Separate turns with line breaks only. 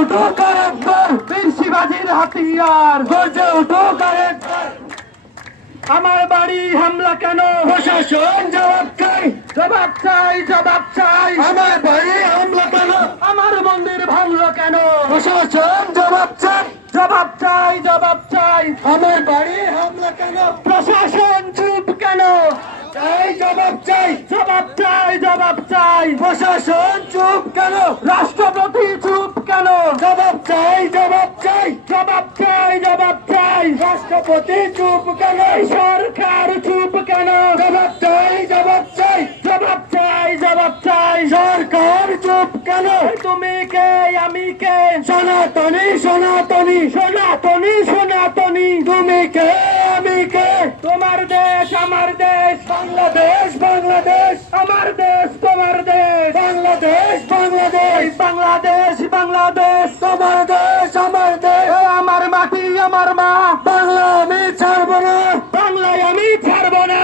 উঠুক আরেকবার বীর শিবাজির হাতিয়ার। গর্জে উঠুক আরেকবার আমার বাড়ি হামলা কেন? প্রশাসন জবাব চাই। জবাব চাই জবাব চাই। আমার বাড়ি হামলা কেন? আমার মন্দির ভাঙলো কেন? প্রশাসন জবাব চাই। জবাব চাই জবাব চাই। আমার বাড়ি হামলা কেন? প্রশাসন চুপ কেন? চাই জবাব চাই। জবাব চাই জবাব চাই। প্রশাসন চুপ কেন? জবাব চাই জবাব চাই জবাব চাই জবাব চাই। রাষ্ট্রপতি চুপ কেন? সরকার চুপ কেন? জবাব চাই জবাব চাই জবাব চাই জবাব চাই। সরকার চুপ কেন? তুমি কে? আমি কে? সনাতনী সনাতনী সনাতনী সনাতনী। তুমি কে? আমি কে? তোমার দেশ, আমার দেশ, বাংলাদেশ বাংলাদেশ। আমার দেশ, তোমার দেশ। বাংলাদেশ বাংলা আমি ছাড়বো না। বাংলায় আমি ছাড়বো না।